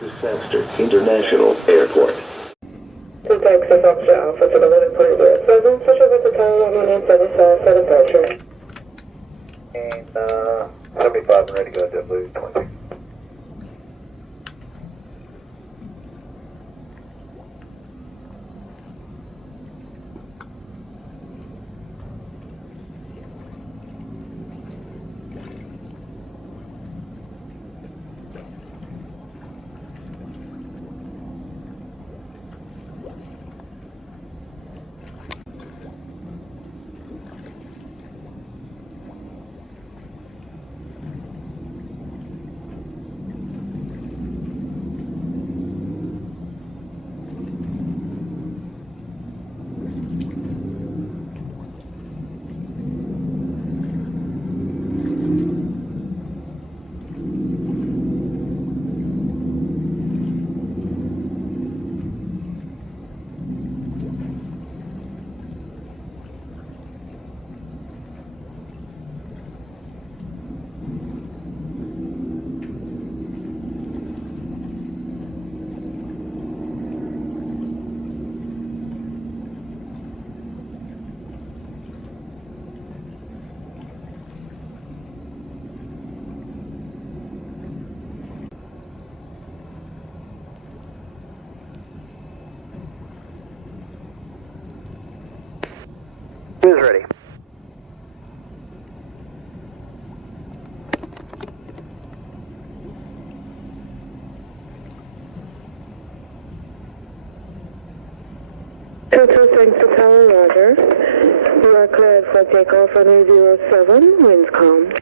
to Saxter International Airport. To Texas Officer Alpha to the 11.07, switch over to Tower 117 for departure. And 75 and ready to go, JetBlue 26. Who's ready? Thanks to Tower, Roger. You are cleared for takeoff runway 07, winds calm.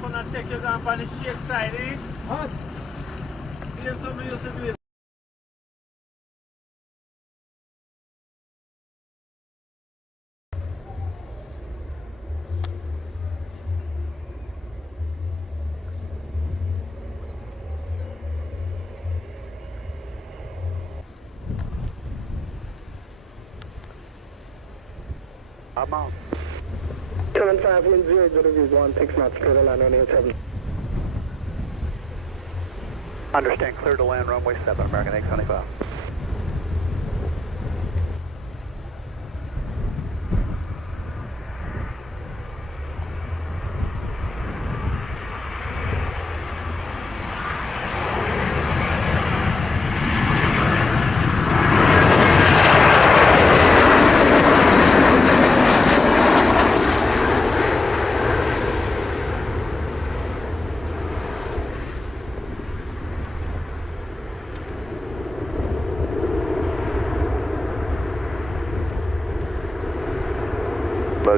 From that take you down on the shake side, eh? What? See if somebody used to do it. I'm out. 75 wind 0, degrees 16 knots, clear to land runway 7. Understand, clear to land runway 7, American 825.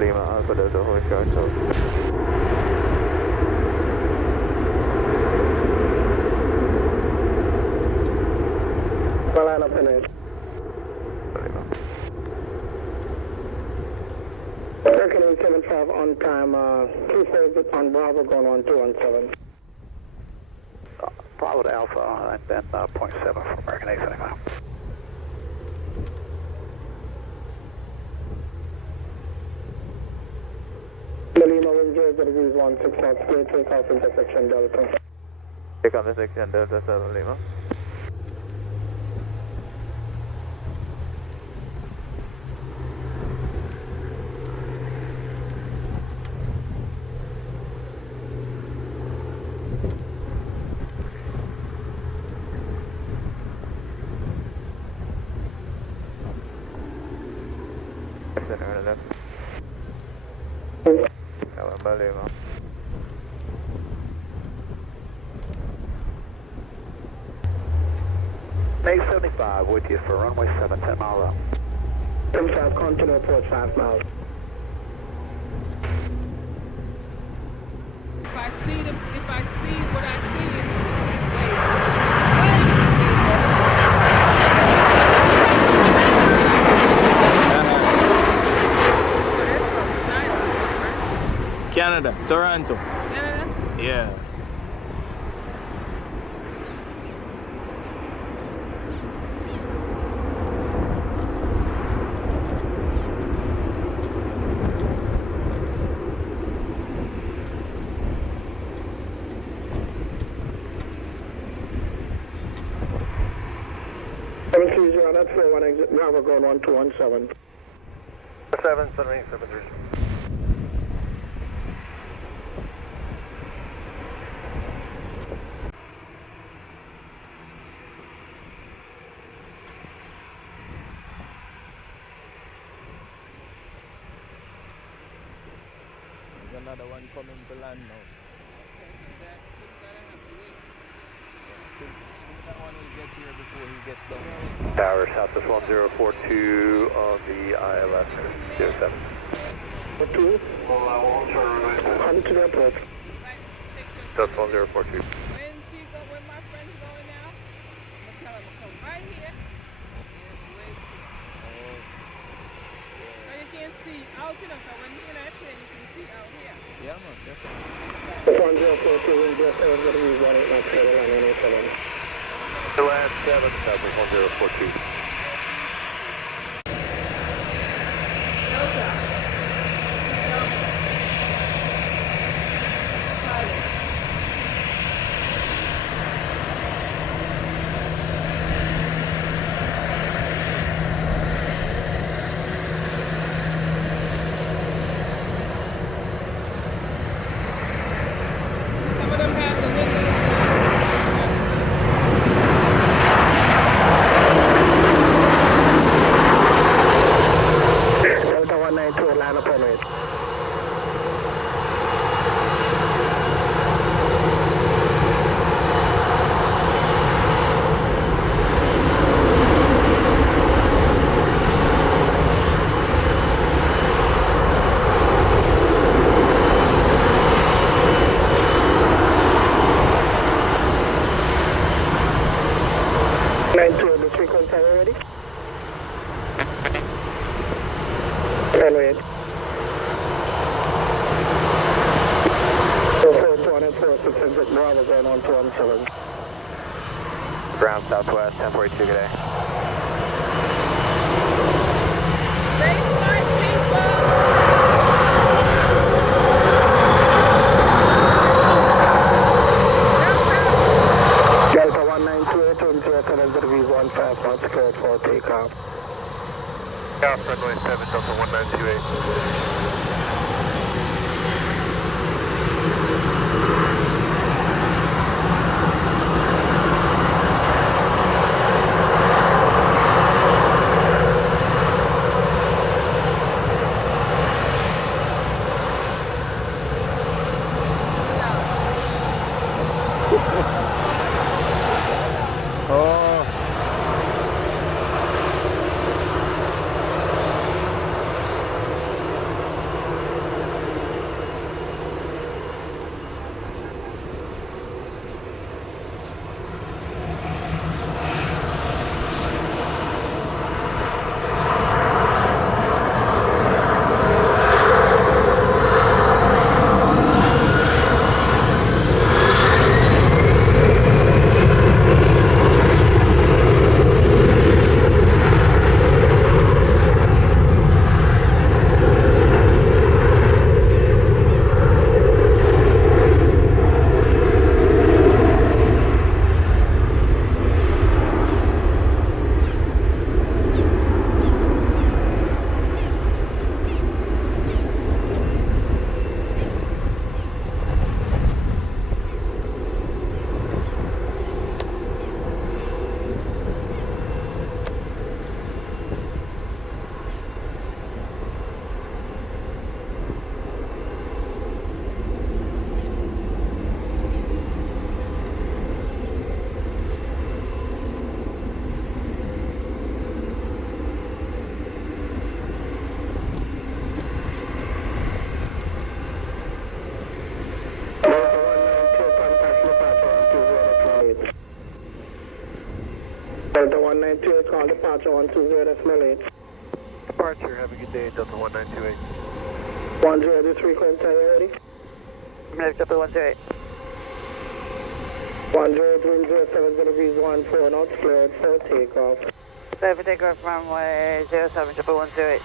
Lima Alpha Delta Holy Charter. Line up in it. American 875 on time, 2 on Bravo going on 217. Bravo to Alpha, and then 0.7 for American 875. Lima wind 0, degrees 16 knots, clear takeoff intersection Delta. Take on the section Delta 7 Lima. center and left. Hello, Balima. May 75 with you for runway 7, 10 mile out. 75, continue approach 5 miles. If I see what I see, Canada, Toronto. Canada? Yeah. That's 41 exit. Now we're going 1217. 773. There's another one coming to land now. That one will get here before he gets down. Tower Southwest 1042 on the ILS 07. 2. Coming to the airport. Southwest 1042. When my friend's going now, I'm gonna tell him to come right here and wait. So you can see out, you know, so when you're in that plane, you can see out here. Yeah, man, definitely. 1042, wind just over the 18 knots, Carolina 107. Land 7, Southwest 1042. Some of them have the windows. Delta 192, line up on it. The frequency, are you ready? Runway 8. 442 exit Bravo, going on 217. Ground Southwest 1042, good day. Thanks, my people. Delta 198, wind 07 knots, cleared for takeoff. South runway 7, Delta 1928. Oh. 198, call departure 120.8. Departure, have a good day, Delta 1928. 103, Quinton, are you ready? Delta 108. 103, degrees 14 knots, cleared for takeoff. Clear for takeoff runway 07, Delta 108.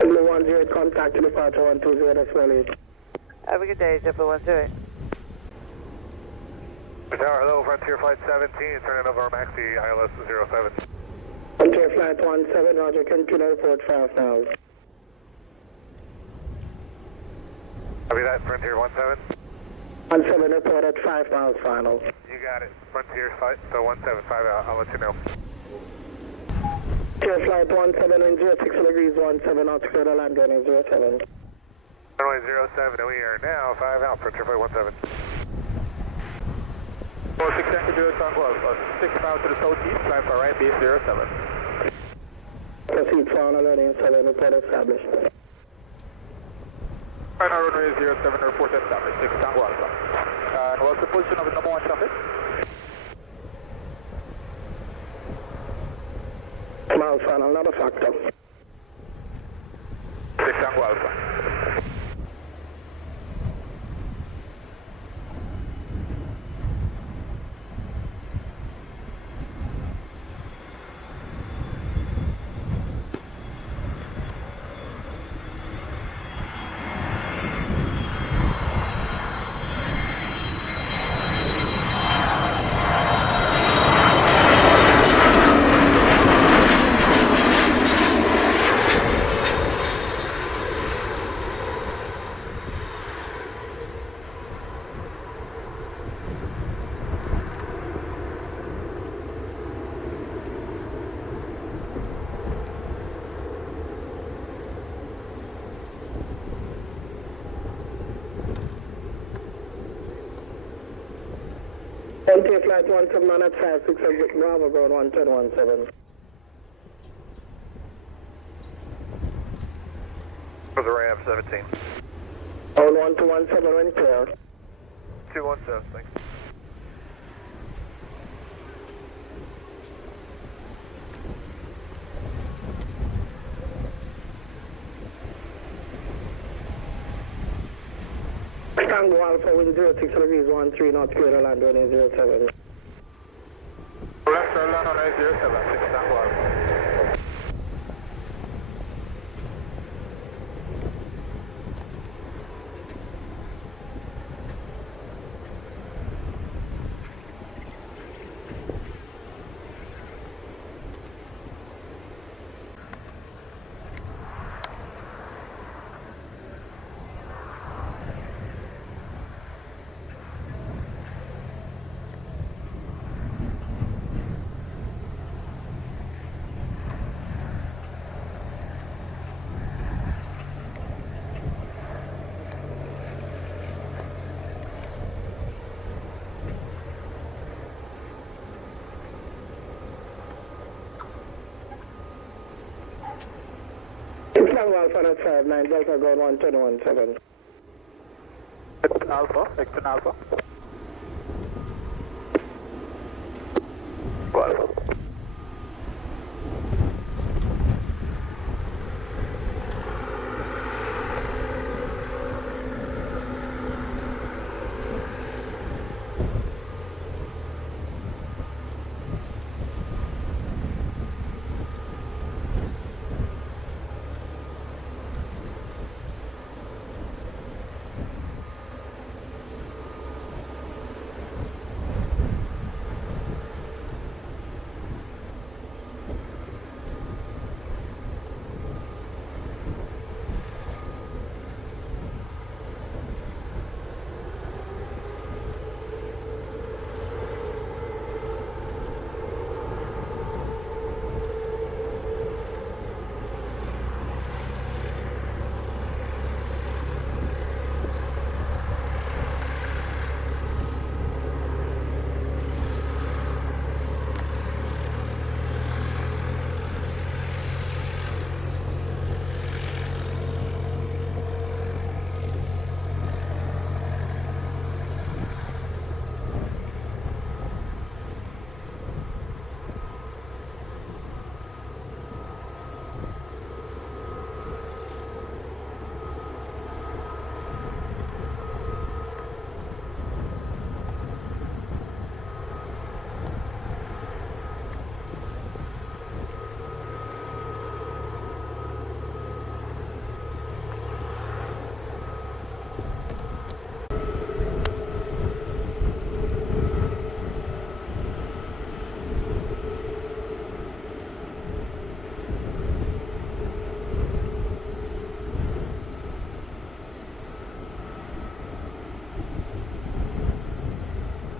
Blue 10, contact to departure 120.8. Have a good day, Delta 108. Tower, hello, Frontier Flight 17, turning over Maxi, ILS 07. Frontier Flight 17, Roger, continue report 5 now. Copy that, Frontier 17. 17 report at 5 miles final. You got it, Frontier Flight, so 175, I'll let you know. Frontier Flight 17, wind 06 degrees 17 knots, clear to land runway 07. Runway 07, we are now 5 out, Frontier Flight 17. 46 Tango Zero Tango, 6 miles to the southeast, climb for right base 07. Proceed final running 7, report established. Final runway 07, report established, 6 Tango Alpha. What's the position of the number 1 traffic? Miles final, not a factor. 6 Tango Alpha. Frontier Flight 17 at 56 exit Bravo, ground 11017. For the ramp 17. Hold 1217 when clear. 217, thanks. Tango Alpha with 06 degrees 13 North Square Land 107. Left land on 807, 6 Tango Alpha. Tango Alpha not 59, Delta Ground 1217. Alpha, Exton Alpha. Alpha.